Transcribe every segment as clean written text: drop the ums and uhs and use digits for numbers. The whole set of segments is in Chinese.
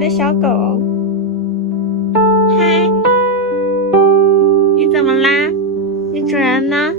的小狗。嗨，你怎么啦？你主人呢？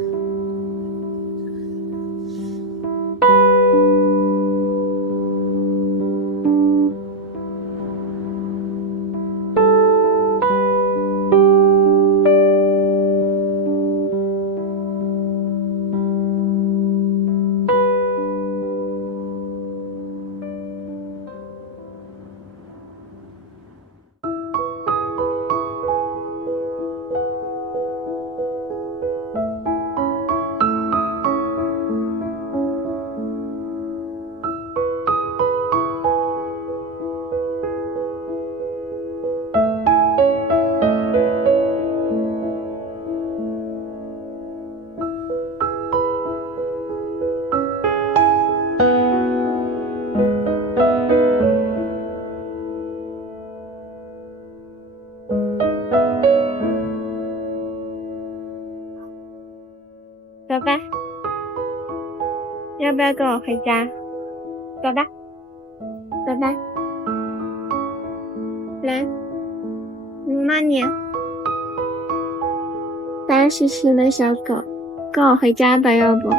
走吧，要不要跟我回家？走吧，走吧，来，摸你，脏兮兮的小狗，跟我回家吧，要不？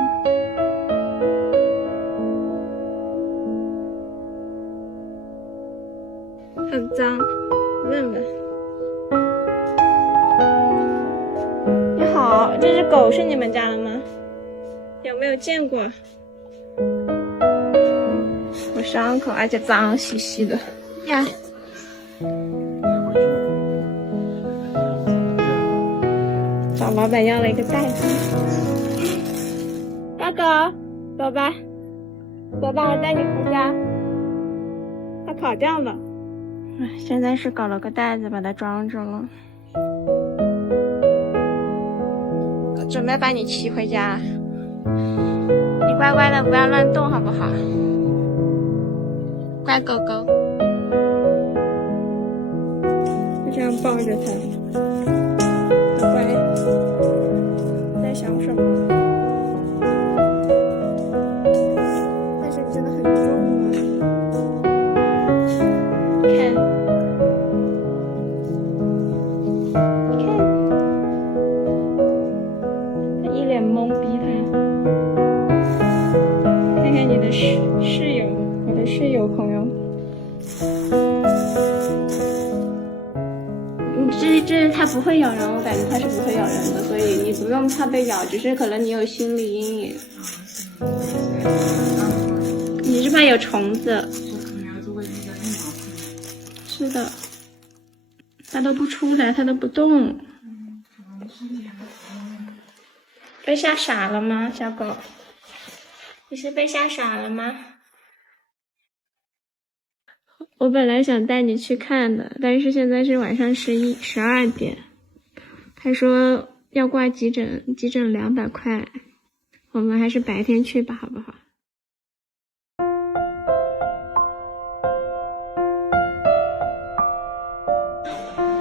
很脏，问问。你好，这只狗是你们家的吗？有没有见过？我伤口，而且脏兮兮的呀。找老板要了一个袋子。大狗，走吧，走吧，我带你回家。它跑掉了。现在是搞了个袋子把它装着了。准备把你骑回家，你乖乖的不要乱动好不好？乖狗狗，就这样抱着它，很乖。在想什么？但是真的很重啊！看，他一脸懵逼他。看看你的室友，我的室友朋友。这它不会咬人，我感觉它是不会咬人的，所以你不用怕被咬，只是可能你有心理阴影。你是怕有虫子？是的，它都不出来，它都不动。被吓傻了吗，小狗？你是被吓傻了吗？我本来想带你去看的，但是现在是晚上12点。他说要挂急诊，急诊200块，我们还是白天去吧，好不好？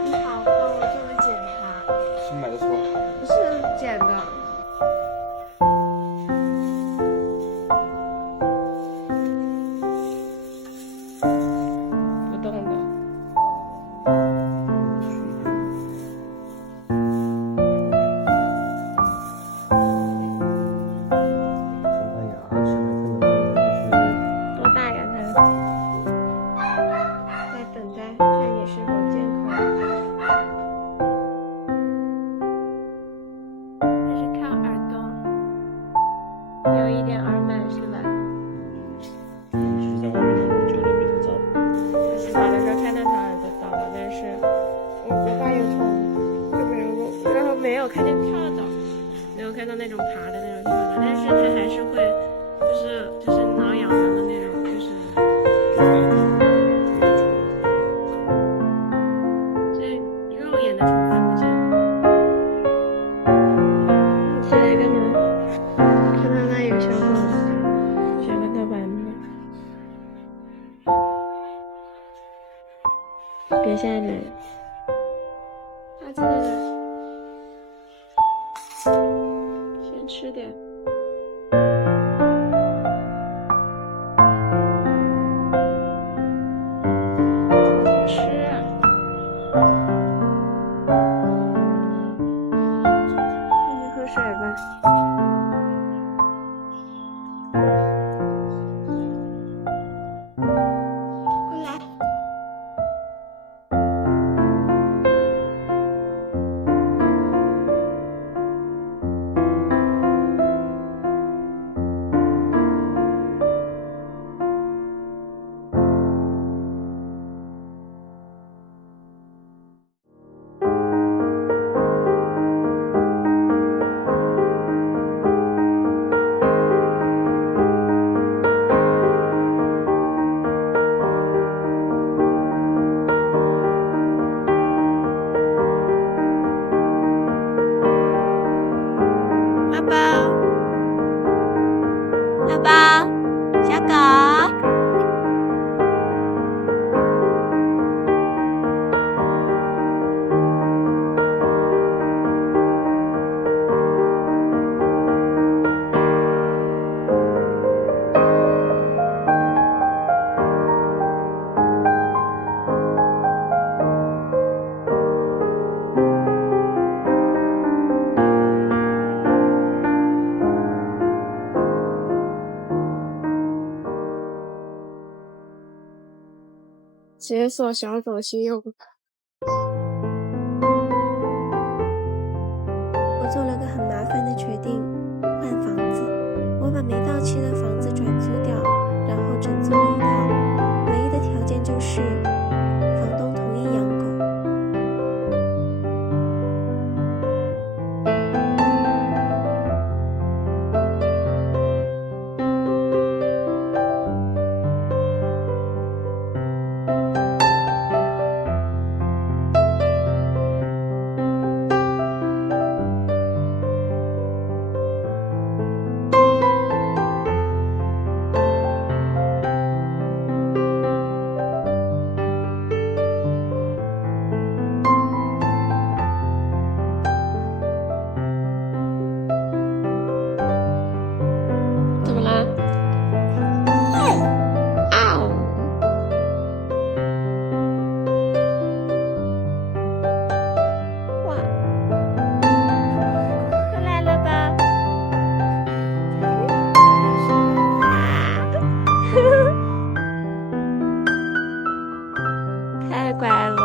你好，帮我做个检查。新买的是吧？不是捡的。不动的。多大呀它？在等待看你是否健康。还是看耳朵，有一点耳螨是吧？在外面很久了，没得找。我洗澡的时候看到他耳朵到了，但是我怕有虫，就没有弄，然后没有看见跳蚤，没有看到那种爬的那种跳蚤，但是它还是会，就是挠痒痒的那种，就是这肉眼的虫看不见。你起来干嘛？看到那有小狗，小个盗版的。别下来，它在这，先吃点。解锁小狗信用卡。我做了个很麻烦的决定，换房子。我把没到期的房子转租掉，然后整租了一套，唯一的条件就是房东同意养狗。怎么啦？啊！哇！回来了吧？太乖了。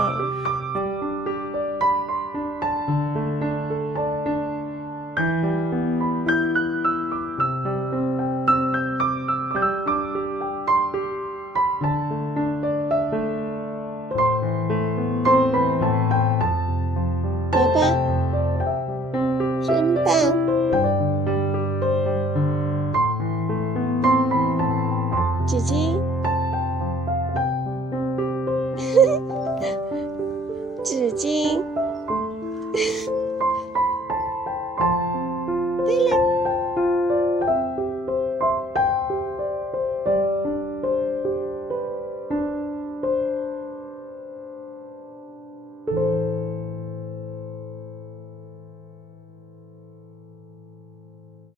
宝宝，真棒！姐姐。